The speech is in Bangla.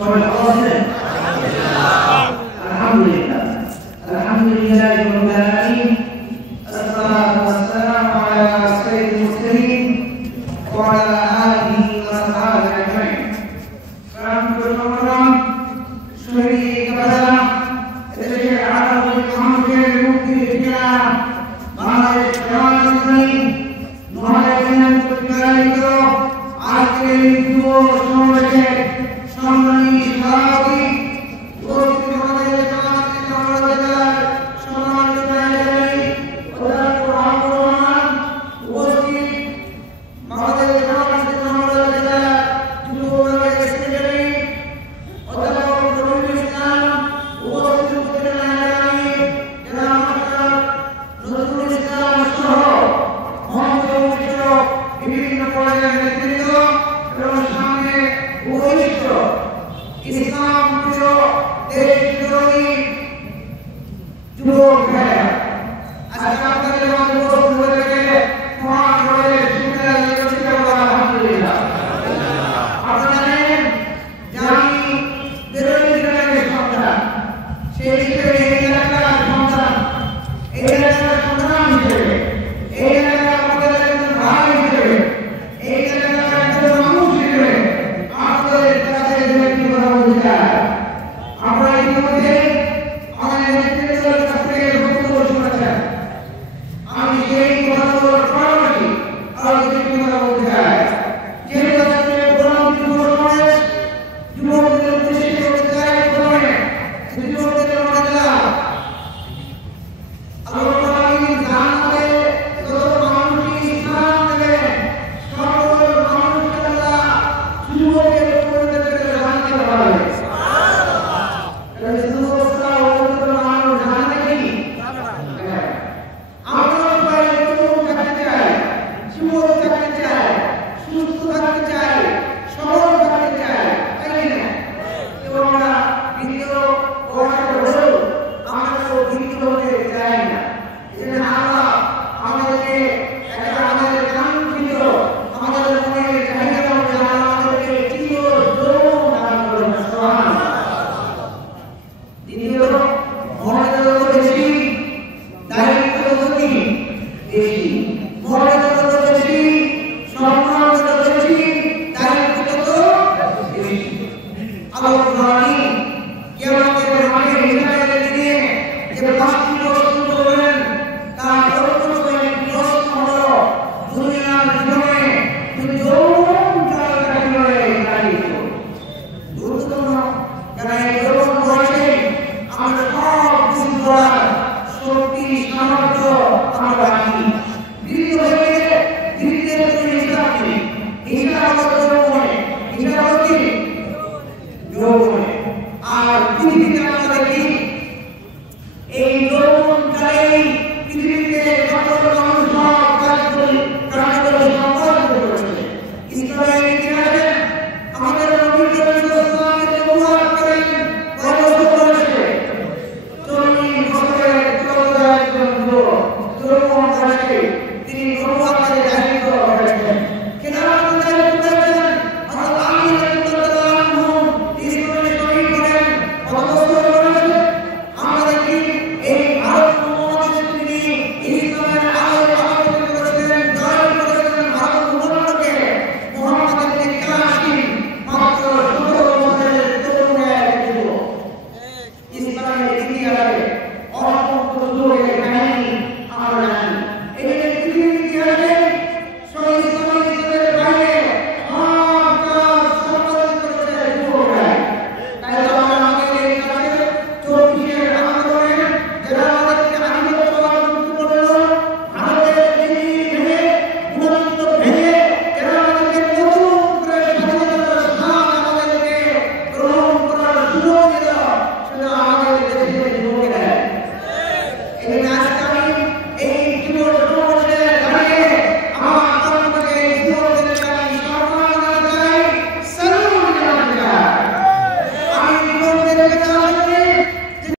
সবাই ভালো আছেন? আলহামদুলিল্লাহ আলহামদুলিল্লাহ রাব্বিল আলামিন আসসালাতু ওয়াসসালামু আলা সাইয়্যিদিল মুরসালিন ওয়া আলা আলিহি ওয়া সাহবিহি আজমাইন। রামপুরম শহীদ কাবালা দেশের আরবের মানুষের মুক্তির ঠিকানা বাংলাদেশ জামাত-ই-ইসলামী মহারাজগঞ্জ প্রতিনিধিত্ব আজকের এই যুব সমাবেশের সম্মানী সভাপতি উপস্থিত আমাদের জামাত-ই-ইসলামী জেলার সম্মানিত নায়েবে অধ্যাপক মাহবুবুর রহমান, উপস্থিত আমাদের জামাত-ই-ইসলামী জেলার যুব বিভাগের সেক্রেটারি অধ্যাপক রবিউল ইসলাম, উপস্থিত উপজেলা নায়েবে জেলা মাস্টার নজরুল ইসলাম সহ মঞ্চ অনুষ্ঠিত বিভিন্ন পর্যায়ের নেতৃত্ব এবং সামনে উপবিষ্ট ইসলাম প্রিয় দেশ বিরোধী যুবক ভাইয়েরা, আজকে আপনাদের মাঝে উপস্থিত হয়েছে মহান রবের শুকরিয়া জানাচ্ছি আলহামদুলিল্লাহ। আপনারা জানেন যে আমি বেরোনি গ্রামের সন্তান, সেই হিসেবে এই এলাকার সন্তান, এই এলাকার সন্তান হিসেবে, এই এলাকার আমাদের একজন ভাই হিসেবে, এই এলাকার একজন মানুষ হিসেবে আপনাদের কাছে একটি কথা বলতে চাই। আমরা ইতিমধ্যে আমাদের নেতৃত্বের কাছ থেকে বক্তব্য শুনেছেন, আমি সেই কথাগুলোর পাশাপাশি আরো একটি কথা বলতে চাই। যেহেতু আজকে প্রধান যুব সমাবেশ যুবকদের উদ্দেশ্যে করতে চাই, প্রথমে যুবকদের মধ্যে আর পৃথিবীতে আমরা দেখি